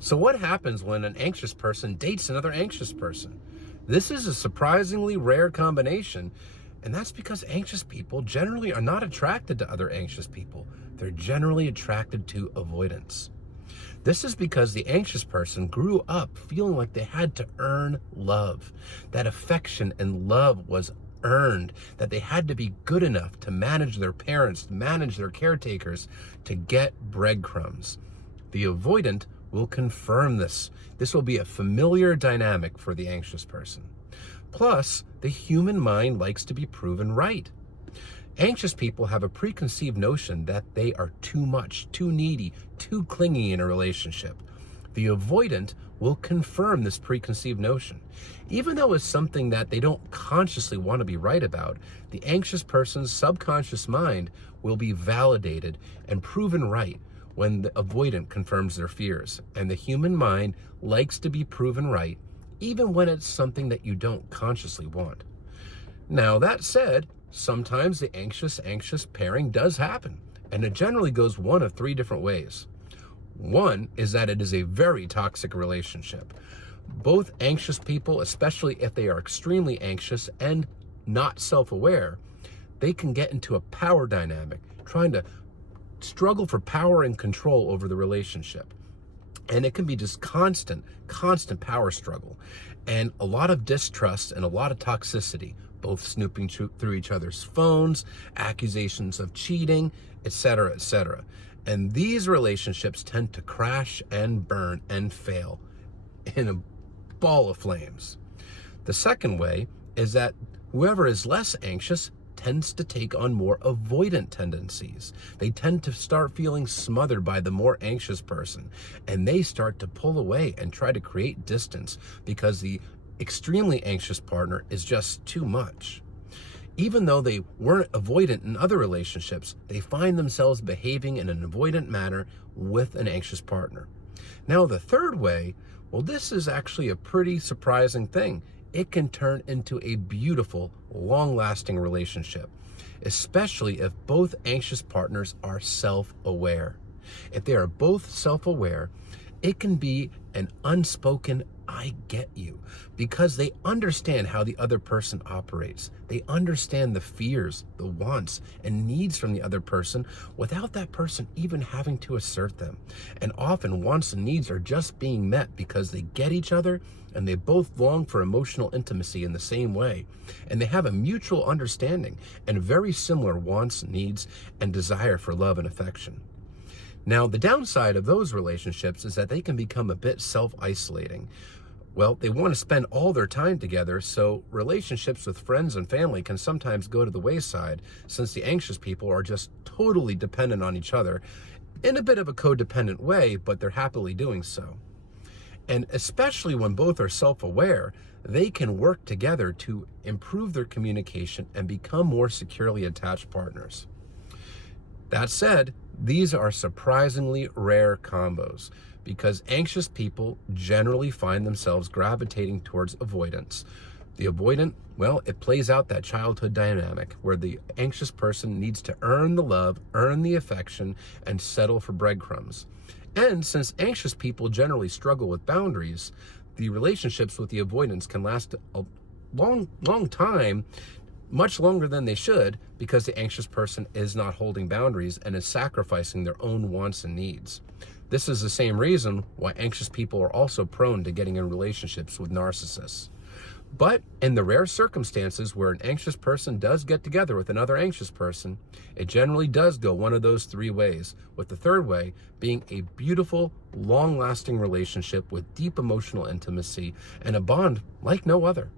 So what happens when an anxious person dates another anxious person? This is a surprisingly rare combination, and that's because anxious people generally are not attracted to other anxious people. They're generally attracted to avoidance. This is because the anxious person grew up feeling like they had to earn love. That affection and love was earned, that they had to be good enough to manage their parents, to manage their caretakers, to get breadcrumbs. The avoidant will confirm this. This will be a familiar dynamic for the anxious person. Plus, the human mind likes to be proven right. Anxious people have a preconceived notion that they are too much, too needy, too clingy in a relationship. The avoidant will confirm this preconceived notion. Even though it's something that they don't consciously want to be right about, the anxious person's subconscious mind will be validated and proven right when the avoidant confirms their fears. And the human mind likes to be proven right, even when it's something that you don't consciously want. Now, that said, sometimes the anxious pairing does happen, and it generally goes one of three different ways. One is that it is a very toxic relationship. Both anxious people, especially if they are extremely anxious and not self-aware, they can get into a power dynamic, trying to struggle for power and control over the relationship. And it can be just constant power struggle, and a lot of distrust and a lot of toxicity, both snooping through each other's phones, accusations of cheating, etc., etc. And these relationships tend to crash and burn and fail in a ball of flames. The second way is that whoever is less anxious tends to take on more avoidant tendencies. They tend to start feeling smothered by the more anxious person, and they start to pull away and try to create distance because the extremely anxious partner is just too much. Even though they weren't avoidant in other relationships, they find themselves behaving in an avoidant manner with an anxious partner. Now, the third way, well, this is actually a pretty surprising thing. It can turn into a beautiful, long-lasting relationship, especially if both anxious partners are self-aware. If they are both self-aware, it can be an unspoken "I get you," because they understand how the other person operates. They understand the fears, the wants, and needs from the other person without that person even having to assert them. And often wants and needs are just being met because they get each other and they both long for emotional intimacy in the same way. And they have a mutual understanding and very similar wants, needs, and desire for love and affection. Now, the downside of those relationships is that they can become a bit self-isolating. Well, they want to spend all their time together, so relationships with friends and family can sometimes go to the wayside, since the anxious people are just totally dependent on each other in a bit of a codependent way, but they're happily doing so. And especially when both are self-aware, they can work together to improve their communication and become more securely attached partners. That said, these are surprisingly rare combos because anxious people generally find themselves gravitating towards avoidance. The avoidant, well, it plays out that childhood dynamic where the anxious person needs to earn the love, earn the affection, and settle for breadcrumbs. And since anxious people generally struggle with boundaries, the relationships with the avoidance can last a long time, much longer than they should, because the anxious person is not holding boundaries and is sacrificing their own wants and needs. This is the same reason why anxious people are also prone to getting in relationships with narcissists. But in the rare circumstances where an anxious person does get together with another anxious person, it generally does go one of those three ways, with the third way being a beautiful, long-lasting relationship with deep emotional intimacy and a bond like no other.